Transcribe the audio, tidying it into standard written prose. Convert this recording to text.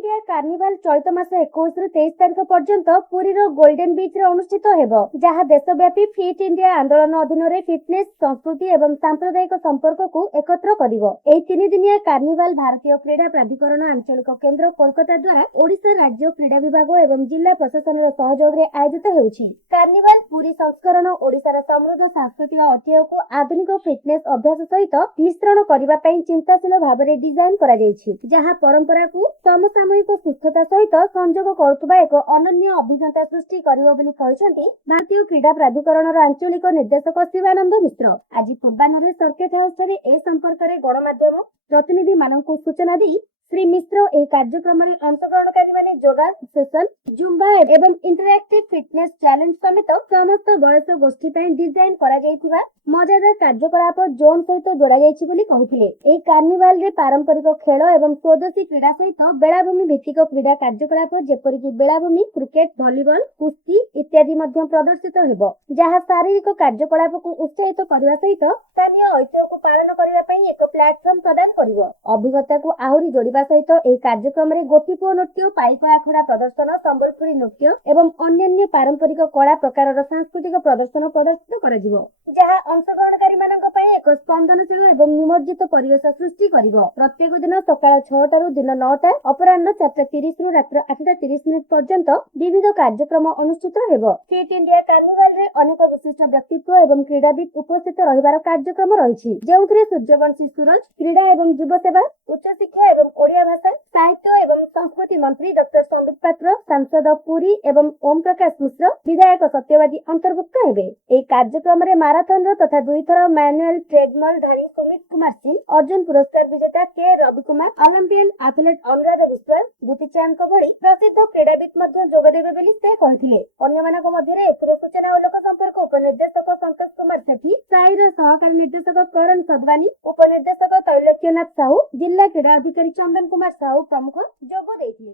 India carnival चलित मास 21 रु 23 तारिख पर्यंत पुरी गोल्डन बीच रे अनुष्ठित हेबो, जहाँ देशव्यापी फिट इंडिया आंदोलन अधीन रे फिटनेस संस्कृति एवं सांप्रदायिक संपर्क को एकत्र करिवो। एही 3 दिनिया कार्निवाल भारतीय क्रीड़ा प्राधिकरण आंचलिक केंद्र कोलकाता द्वारा ओडिशा राज्य क्रीड़ा विभाग एवं जिला प्रशासन सहयोग रे आयोजित हेउछि। कार्निवाल पुरी संस्करण ओडिशार समृद्ध सांस्कृतिक ऐतिह्य को आधुनिक फिटनेस अभ्यास सहित मिश्रण करबा पई चिंताशील भाबरे डिजाइन करा जायछि, जहाँ परंपरा को समसामयिक सुस्थता सहित संयोग करुवा एक अनन्य अभिज्ञता सृष्टि करिवो बोली कहिसंती भारतीय क्रीड़ा प्राधिकरणर आंचलिक निर्देशक शिवानंद मिश्र। आज पूर्वाह्न सर्किट हाउस रे ए संपर्क रे गणमाध्यम प्रतिनिधि मानकु सूचना दी श्री मिश्र ए कार्यक्रम में अंशग्रहणकारी माने योगा सेशन, जुम्बा एवं इंटरैक्टिव फिटनेस चैलेंज समेत समस्त बयस गोष्ठी पर डिजाइन करा जायथिबा मजादार कार्यकलाप जोन सहित जोड़ा जायछि बोली कहिथिले। ए कार्निवाल रे पारंपरिक खेल एवं स्वदेशी क्रीड़ा सहित बेलाभूमि भित्तिक क्रीड़ा कार्यकलाप जेपरि कि बेलाभूमि क्रिकेट, वॉलीबॉल, कुस्ती इत्यादि मध्य प्रदर्शित हेबो, जहाँ शारीरिक कार्यकलाप को उत्साहित करबा सहित स्थानीय ऐतिह्य को पालन करबा पई एक प्लेटफॉर्म प्रदान करिवो। अभिज्ञता को आहुरी जोड़िबा सहित एही कार्यक्रम में गोपीपुओ नृत्य, पाइक आखड़ा प्रदर्शन, संबलपुरी नृत्य एवं अन्य पारंपरिक कला प्रकार सांस्कृतिक प्रदर्शन प्रदर्शित कराजिवो, जहाँ अंशग्रहणकारी मानक पई एक स्पंदनशील एवं निमज्जित परिवेश सृष्टि करिवो। प्रत्येक दिन सकाळ 6टा रु दिन 9टा, अपराह्न 4:30 रु रात्र 8:30 पर्यंत विविध कार्यक्रम अनुष्ठित हेबो। फिट इंडिया कार्निवाल रे अनेक विशिष्ट व्यक्तित्व एवं क्रीड़ाविद उपस्थित रहिबार कार्यक्रम रहिछि, जेउथिरे सूर्यवंशी सूरज, क्रीड़ा एवं युव सेवा, उच्च शिक्षा एवं ओडिया भाषा, साहित्य एवं संस्कृति मंत्री डॉक्टर संबित पात्र, सांसद पुरी एवं ओम प्रकाश मिश्र, विधायक सत्यवादी अंतर्भुक्त हेबे। एही कार्यक्रम रे माराथन तथा 2 थर मैनुअल ट्रेडमिल धारी सुमित कुमार सिंह, अर्जुन पुरस्कार विजेता के रवि कुमार, ओलंपियन एथलीट अनुराग विश्वास, दुती चांद भली प्रसिद्ध क्रीड़ाविद मध्य जोग देबे बोली से कहिथिले। अन्यमानक मध्यरे एथिरे सूचना और लोक संपर्क उपनिर्देशक संतोष कुमार सेठी, साइर सहकारी निर्देशक करण सदवानी, उपनिर्देशक तैलक्यनाथ साहू, जिला क्रीड़ा अधिकारी चंदन कुमार साहू प्रमुख जोग देथिले।